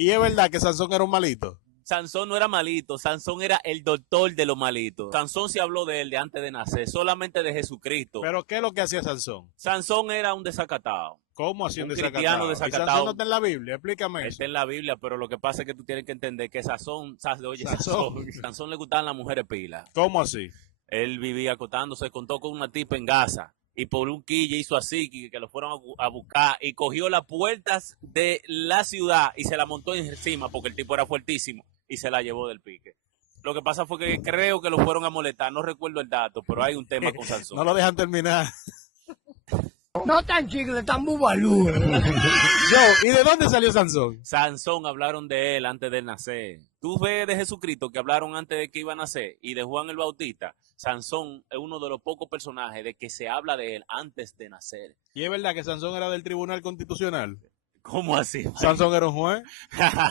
Y es verdad que Sansón era un malito. Sansón no era malito, Sansón era el doctor de los malitos. Sansón se habló de él de antes de nacer, solamente de Jesucristo. Pero ¿qué es lo que hacía Sansón? Sansón era un desacatado. ¿Cómo así un cristiano desacatado? ¿Y desacatado. Sansón no está en la Biblia? Explícame eso. Está en la Biblia, pero lo que pasa es que tú tienes que entender que Sansón le gustaban las mujeres pilas. ¿Cómo así? Él vivía acotándose, contó con una tipa en Gaza. Y por un quille hizo así, que lo fueron a buscar y cogió las puertas de la ciudad y se la montó encima porque el tipo era fuertísimo y se la llevó del pique. Lo que pasa fue que creo que lo fueron a molestar, no recuerdo el dato, pero hay un tema con Sansón. No lo dejan terminar. No tan chicle, tan bubalú. ¿Y de dónde salió Sansón? Sansón hablaron de él antes de nacer. Tú ves de Jesucristo que hablaron antes de que iba a nacer y de Juan el Bautista. Sansón es uno de los pocos personajes de que se habla de él antes de nacer. ¿Y es verdad que Sansón era del Tribunal Constitucional? ¿Cómo así? ¿Sansón era un juez?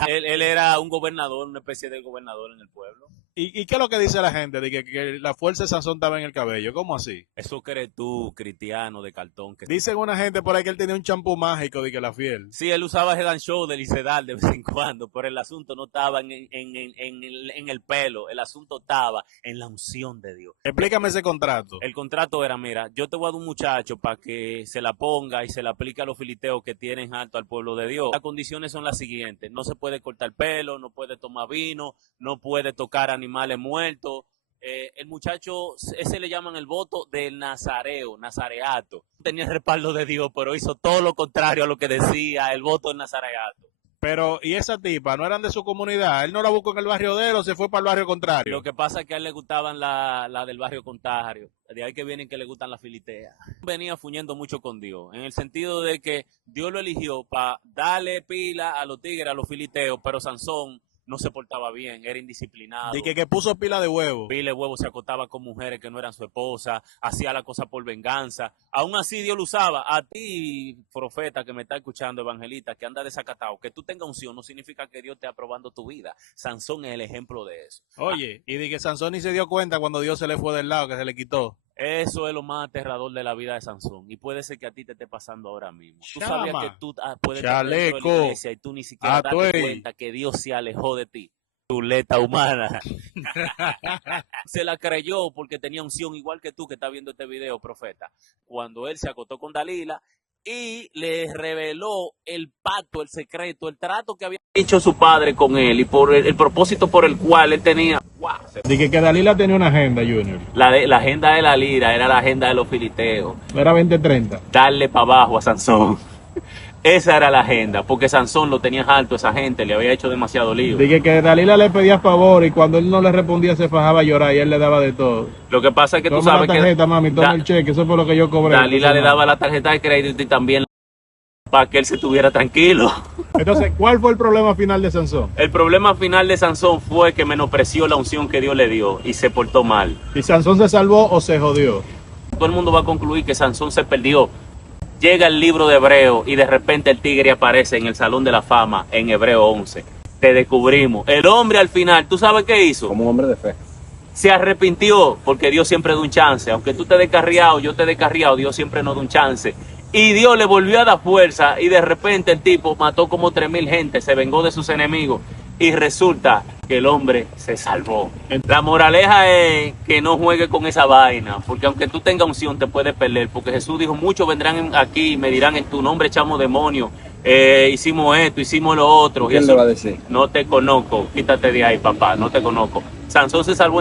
él era un gobernador, una especie de gobernador en el pueblo. ¿Y qué es lo que dice la gente? De que la fuerza de Sansón estaba en el cabello. ¿Cómo así? Eso crees tú, cristiano de cartón. Dicen una gente por ahí que él tenía un champú mágico de que la fiel. Sí, él usaba Head and Shoulder y Sedal de vez en cuando, pero el asunto no estaba en el pelo, el asunto estaba en la unción de Dios. Explícame ese contrato. El contrato era, mira, yo te voy a dar un muchacho para que se la ponga y se la aplique a los filisteos que tienen alto al pueblo de Dios. Las condiciones son las siguientes: no se puede cortar pelo, no puede tomar vino, no puede tocar animales muertos. El muchacho, ese le llaman el voto del nazareo, nazareato. Tenía el respaldo de Dios, pero hizo todo lo contrario a lo que decía el voto del nazareato. Pero, ¿y esa tipa no eran de su comunidad? ¿Él no la buscó en el barrio de él o se fue para el barrio contrario? Lo que pasa es que a él le gustaban la del barrio contrario. De ahí que vienen que le gustan las filiteas. Venía fuñendo mucho con Dios, en el sentido de que Dios lo eligió para darle pila a los tigres, a los filiteos, pero Sansón no se portaba bien, era indisciplinado. Y que puso pila de huevo. Pila de huevo, se acostaba con mujeres que no eran su esposa, hacía la cosa por venganza. Aún así Dios lo usaba. A ti, profeta que me está escuchando, evangelista, que anda desacatado, que tú tengas unción no significa que Dios esté aprobando tu vida. Sansón es el ejemplo de eso. Oye, y de que Sansón ni se dio cuenta cuando Dios se le fue del lado, que se le quitó. Eso es lo más aterrador de la vida de Sansón. Y puede ser que a ti te esté pasando ahora mismo. Tú Chama. sabías que tú puedes estar dentro de la iglesia y tú ni siquiera te das cuenta que Dios se alejó de ti. Chuleta humana. Se la creyó porque tenía unción, igual que tú que estás viendo este video, profeta. Cuando él se acostó con Dalila y le reveló el pacto, el secreto, el trato que había hecho su padre con él y por el propósito por el cual él tenía. Wow. Dije que Dalila tenía una agenda, Junior. La agenda de la lira era la agenda de los filisteos. Era 2030. Darle para abajo a Sansón. Esa era la agenda, porque Sansón lo tenía alto, esa gente le había hecho demasiado lío. Dije que Dalila le pedía favor y cuando él no le respondía se fajaba a llorar y él le daba de todo. Lo que pasa es que toma tú sabes la tarjeta, que mami, toma el cheque, eso fue lo que yo cobré. Dalila le daba la tarjeta de crédito y también para que él se estuviera tranquilo. Entonces, ¿cuál fue el problema final de Sansón? El problema final de Sansón fue que menospreció la unción que Dios le dio y se portó mal. ¿Y Sansón se salvó o se jodió? Todo el mundo va a concluir que Sansón se perdió. Llega el libro de Hebreo y de repente el tigre aparece en el Salón de la Fama en Hebreo 11. Te descubrimos. El hombre al final, ¿tú sabes qué hizo? Como un hombre de fe. Se arrepintió porque Dios siempre da un chance. Aunque tú te descarriado, yo te descarriado, Dios siempre nos da un chance. Y Dios le volvió a dar fuerza y de repente el tipo mató como 3,000 gente, se vengó de sus enemigos y resulta que el hombre se salvó. La moraleja es que no juegue con esa vaina, porque aunque tú tengas unción te puedes perder, porque Jesús dijo, muchos vendrán aquí y me dirán en tu nombre echamos demonios, hicimos esto, hicimos lo otro. ¿Quién le va a decir? No te conozco, quítate de ahí papá, no te conozco. Sansón se salvó.